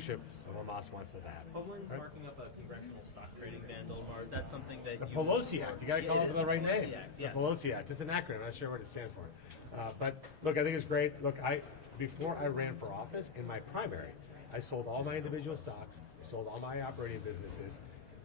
leadership of Hamas wants that to happen. Hovland's marking up a congressional stock trading ban, Mars. That's something that The PELOSI Act. You got to come up with the right name. Act, The yes. PELOSI Act. It's an acronym. I'm not sure what it stands for. But look, I think it's great. Look, before I ran for office in my primary, I sold all my individual stocks, sold all my operating businesses,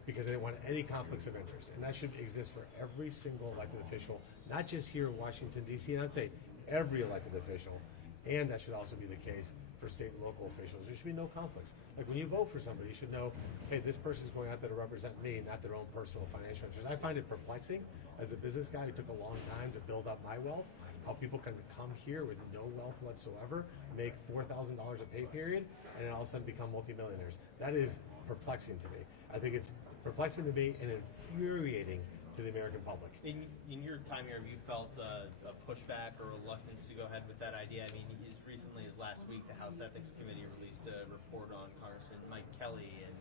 because I didn't want any conflicts of interest. And that should exist for every single elected official, not just here in Washington, D.C., and I'd say every elected official. And that should also be the case for state and local officials. There should be no conflicts. Like when you vote for somebody, you should know, hey, this person's going out there to represent me, not their own personal financial interests. I find it perplexing as a business guy who took a long time to build up my wealth, how people can come here with no wealth whatsoever, make $4,000 a pay period, and then all of a sudden become multimillionaires. That is perplexing to me. I think it's perplexing to me and infuriating to the American public. In your time here, have you felt a pushback or reluctance to go ahead with that idea? I mean, as recently as last week, the House Ethics Committee released a report on Congressman Mike Kelly and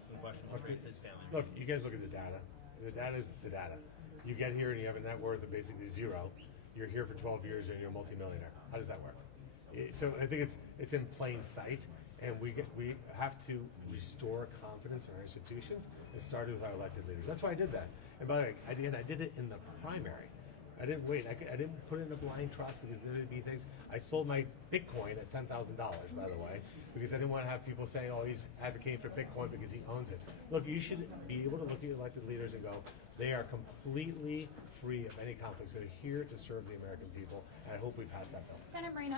some questions raised his family. Look, you guys look at the data. The data is the data. You get here and you have a net worth of basically zero. You're here for 12 years and you're a multimillionaire. How does that work? So I think it's in plain sight, and we have to restore confidence in our institutions. It started with our elected leaders. That's why I did that. And by the way, I did it in the primary. I didn't wait. I didn't put it in a blind trust because there would be things. I sold my Bitcoin at $10,000, by the way, because I didn't want to have people saying, "Oh, he's advocating for Bitcoin because he owns it." Look, you should be able to look at your elected leaders and go, they are completely free of any conflicts. They're here to serve the American people, and I hope we pass that bill. Senator Moreno.